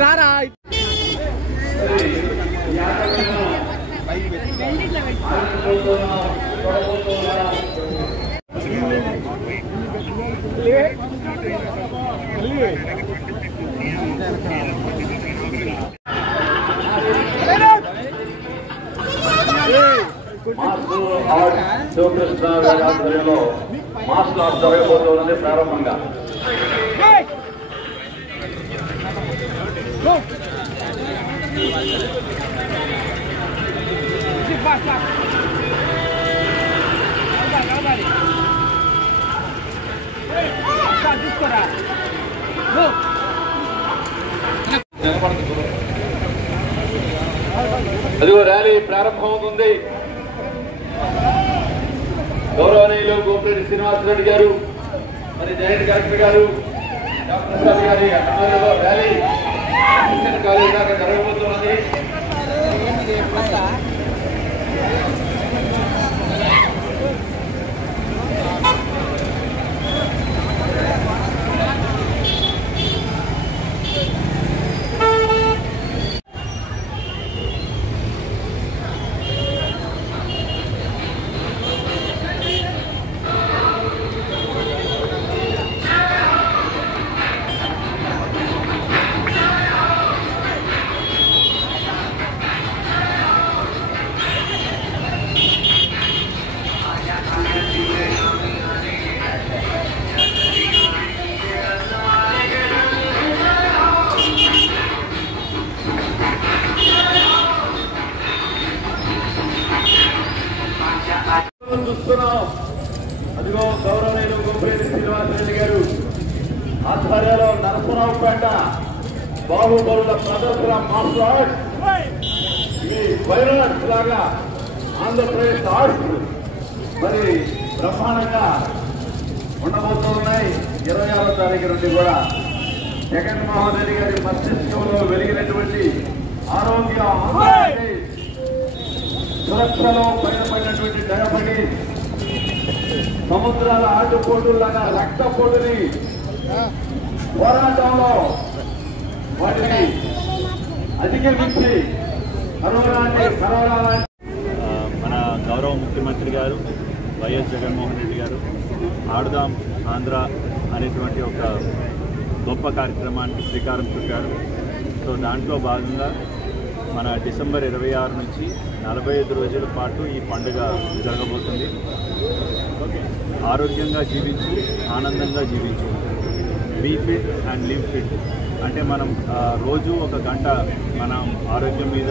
రారా శివకృష్ణ గారి ఆధ్వర్యంలో మార్షల్ ఆర్ట్స్ జరగబోతున్నది ప్రారంభంగా. అదిగో ర్యాలీ ప్రారంభమవుతుంది. గౌరవనీయులు గోపిరెడ్డి శ్రీనివాసరెడ్డి గారు, మరి జాయింట్ కలెక్టర్ గారు, డాక్టర్ ప్రసాద్ గారి ఆధ్వర్యంలో ర్యాలీ కాలేజీ దాకా జరగబోతున్నది. చూస్తున్నాం. అదిగో గౌరవనీయులు గోపిరెడ్డి శ్రీనివాసరెడ్డి గారు ఆధ్వర్యంలో నరసరావుపేట బాహుబలుల ప్రదర్శన మార్షల్ ఆర్ట్స్, ఇవి వైరల్స్ లాగా ఆంధ్రప్రదేశ్ ఆర్ట్స్ మరి బ్రహ్మాండంగా ఉండబోతున్నాయి. 26వ తారీఖు నుండి కూడా జగన్మోహన్ రెడ్డి గారి మస్తిష్కంలో వెలిగినటువంటి ఆరోగ్య సురక్షలో బయటపడినటువంటి డయాబెటీస్, సముద్రాల ఆటుపోటులాగా రక్తపోటుని పోరాటంలో వాటిని అధిగమించి మన గౌరవ ముఖ్యమంత్రి గారు వైఎస్ జగన్మోహన్ రెడ్డి గారు ఆడుదాం ఆంధ్ర అనేటువంటి ఒక గొప్ప కార్యక్రమానికి శ్రీకారం చుట్టారు. సో దాంట్లో భాగంగా మన డిసెంబర్ 26 నుంచి 45 రోజుల పాటు ఈ పండుగ జరగబోతుంది. ఆరోగ్యంగా జీవించు, ఆనందంగా జీవించు, be fit and live fit. అంటే మనం రోజు 1 గంట మనం ఆరోగ్యం మీద,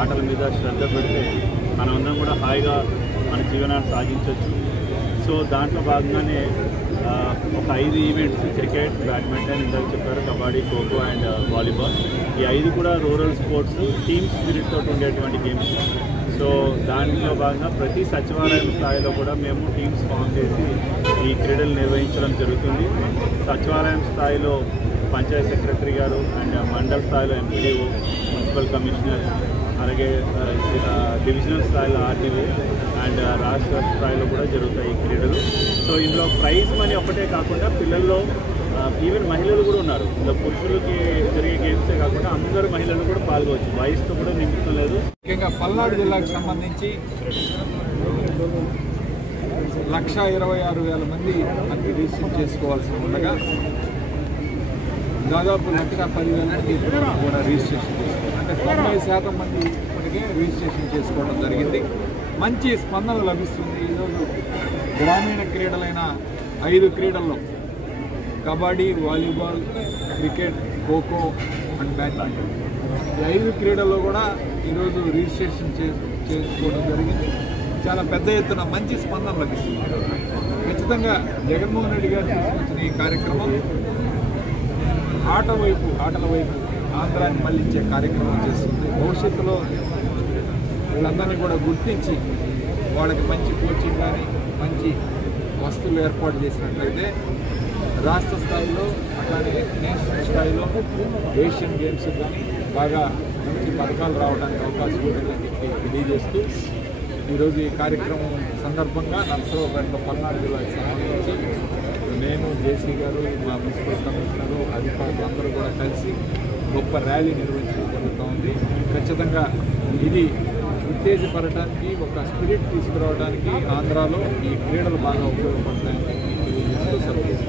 ఆటల మీద శ్రద్ధ పెడితే మనమందరం కూడా హాయిగా మన జీవనాన్ని సాగించవచ్చు. సో దాంట్లో భాగంగానే ఒక 5 ఈవెంట్స్, క్రికెట్, బ్యాడ్మింటన్, ఇందాక చెప్పారు, కబడ్డీ, ఖోఖో అండ్ వాలీబాల్, ఈ 5 కూడా రూరల్ స్పోర్ట్స్, టీమ్ స్పిరిట్ తోటి ఉండేటువంటి గేమ్స్. సో దాంట్లో భాగంగా ప్రతి సచివాలయం స్థాయిలో కూడా మేము టీమ్స్ ఫామ్ చేసి ఈ క్రీడలు నిర్వహించడం జరుగుతుంది. సచివాలయం స్థాయిలో పంచాయత్ సెక్రటరీ గారు అండ్ మండల్ స్థాయిలో ఎంపీడీఓ, మున్సిపల్ కమిషనర్, అలాగే డివిజనల్ స్థాయిలో ఆర్టీఓ అండ్ రాష్ట్ర స్థాయిలో కూడా జరుగుతాయి ఈ క్రీడలు. సో ఇందులో ప్రైజ్ మనీ ఒకటే కాకుండా పిల్లల్లో ఈవెన్ మహిళలు కూడా ఉన్నారు. ఇందులో పురుషులకి జరిగే గేమ్సే కాకుండా అందరూ మహిళలు కూడా పాల్గొవచ్చు, వయసుతో కూడా నిమిత్తం లేదు. ముఖ్యంగా పల్నాడు జిల్లాకు సంబంధించి 1,26,000 మంది మనకి రిజిస్టర్ చేసుకోవాల్సి ఉండగా దాదాపు 1,10,000 మంది కూడా రిజిస్ట్రేషన్ చేసుకోవాలి. అంటే 90% మంది ఇప్పటికే రిజిస్ట్రేషన్ చేసుకోవడం జరిగింది. మంచి స్పందన లభిస్తుంది. ఈరోజు గ్రామీణ క్రీడలైన 5 క్రీడల్లో kabaddi, volleyball, cricket, kho kho and badminton, ఈ 5 క్రీడల్లో కూడా ఈరోజు రిజిస్ట్రేషన్ చేసుకోవడం జరిగింది. చాలా పెద్ద ఎత్తున మంచి స్పందన లభిస్తుంది. ఖచ్చితంగా జగన్మోహన్ రెడ్డి గారు తీసుకొచ్చిన ఈ కార్యక్రమం ఆటల వైపు ఆంధ్రాన్ని మళ్లించే కార్యక్రమం చేస్తుంది. భవిష్యత్తులో వీళ్ళందరినీ కూడా గుర్తించి వాళ్ళకి మంచి కోచింగ్ కానీ మంచి వస్తువులు ఏర్పాటు చేసినట్లయితే రాష్ట్ర స్థాయిలో అట్లానే నేషనల్ స్థాయిలో ఏషియన్ గేమ్స్ కానీ బాగా మంచి పథకాలు రావడానికి అవకాశం ఉంటుందని చెప్పి తెలియజేస్తూ ఈరోజు ఈ కార్యక్రమం సందర్భంగా నరసరావుపేటలో పల్నాడు జిల్లాకు సంబంధించి నేను జేసీ గారు, మా మున్సిపల్ కమిషనరు, అధికారులు అందరూ కూడా కలిసి గొప్ప ర్యాలీ నిర్వహించడం జరుగుతూ ఉంది. ఖచ్చితంగా ఇది ఉత్తేజపడటానికి, ఒక స్పిరిట్ తీసుకురావడానికి ఆంధ్రాలో ఈ క్రీడలు బాగా ఉపయోగపడతాయని తెలియజేస్తూ సెలవు.